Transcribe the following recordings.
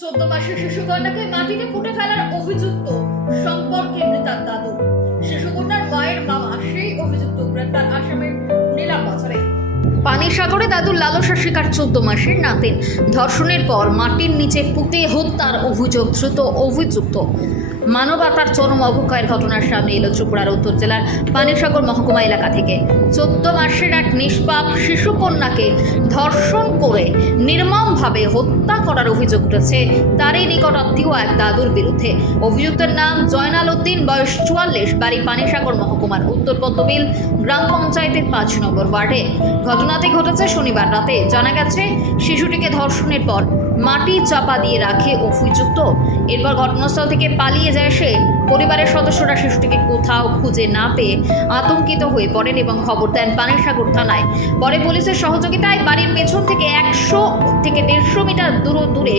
চোদ্দ মাসের শিশুকন্যাকে মাটিতে পুঁতে ফেলার অভিযুক্ত সম্পর্কে মৃতার পানিসাগরে দাদুর লালসা শিকার চোদ্দ মাসের নাতিন। ধর্ষণের পর মাটির নিচে পুঁতে হত্যার অভিযোগ দ্রুত অভিযুক্ত। মানবতার চরম অবক্ষয়ের ঘটনার সামনে এলো ত্রিপুরার উত্তর জেলার পানিসাগর মহকুমা এলাকা থেকে। চোদ্দ মাসের এক নিষ্পাপ শিশুকন্যাকে ধর্ষণ করে নির্মমভাবে হত্যা করার অভিযোগ উঠেছে তারই নিকট নিকটাত্মীয় এক দাদুর বিরুদ্ধে। অভিযুক্তের নাম জয়নাল উদ্দিন, বয়স চুয়াল্লিশ, বাড়ি পানিসাগর মহকুমার উত্তর পদ্মবিল, গ্রাম পঞ্চায়েতের পাঁচ নম্বর ওয়ার্ডে। ঘটনাটি ঘটেছে শনিবার রাতে। জানা গেছে শিশুটিকে ধর্ষণের পর মাটি চাপা দিয়ে রাখে অভিযুক্ত। এরপর ঘটনাস্থল থেকে পালিয়ে যায় সে। পরিবারের সদস্যরা শিশুটিকে কোথাও খুঁজে না পেয়ে আতঙ্কিত হয়ে পড়েন এবং খবর দেন পানিসাগর থানায়। পরে পুলিশের সহযোগিতায় বাড়ির পেছন থেকে একশো থেকে দেড়শো মিটার দূর দূরে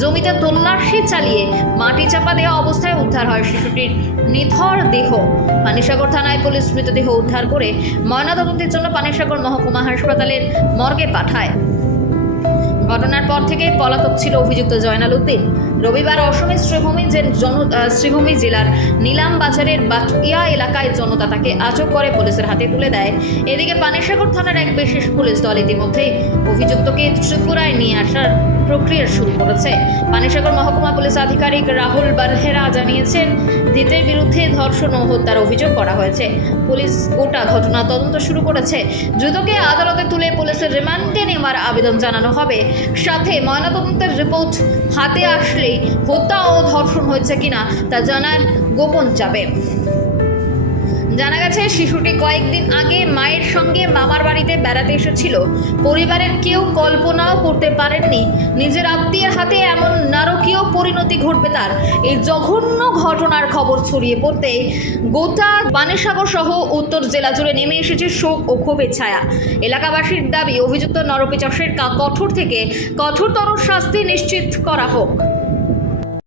জমিতে তল্লাশি চালিয়ে মাটি চাপা দেওয়া অবস্থায় উদ্ধার হয় শিশুটির নিথর দেহ। পানিসাগর থানায় পুলিশ মৃতদেহ উদ্ধার করে ময়নাতদন্তের জন্য পানিসাগর মহকুমা হাসপাতালের মর্গে পাঠায়। পর থেকে পলাতক ছিল অভিযুক্ত জয়নাল উদ্দিন। রবিবার অসমের শ্রীভূমি জন শ্রীভূমি জেলার নিলাম বাজারের বাটিয়া এলাকায় জনতা তাকে আটক করে পুলিশের হাতে তুলে দেয়। এদিকে পানিসাগর থানার এক বিশেষ পুলিশ দল ইতিমধ্যেই অভিযুক্তকে ত্রিপুরায় নিয়ে আসার প্রক্রিয়া শুরু করেছে। পানিসাগর মহকুমা পুলিশ আধিকারিক রাহুল বারহেরা জানিয়েছেন, ধৃতের বিরুদ্ধে ধর্ষণ ও হত্যার অভিযোগ করা হয়েছে। পুলিশ গোটা ঘটনা তদন্ত শুরু করেছে। দ্রুতকে আদালতে তুলে পুলিশের রিমান্ডে নেওয়ার আবেদন জানানো হবে। সাথে ময়নাতদন্তের রিপোর্ট হাতে আসলেই হত্যা ও ধর্ষণ হয়েছে কিনা তা জানার গোপন যাবে জানা গেছে, শিশুটি কয়েকদিন আগে মায়ের সঙ্গে মামার বাড়িতে বেড়াতে এসেছিল। পরিবারের কেউ কল্পনাও করতে পারেননি। নিজের আত্মীয়ের হাতে এমন নারকীয় পরিণতি ঘটবে তার। এই জঘন্য ঘটনার খবর ছড়িয়ে পড়তে গোটা বানেসাগর সহ উত্তর জেলা জুড়ে নেমে এসেছে শোক ও ক্ষোভের ছায়া। এলাকাবাসীর দাবি, অভিযুক্ত নরপিচাসের কঠোর থেকে কঠোরতর শাস্তি নিশ্চিত করা হোক।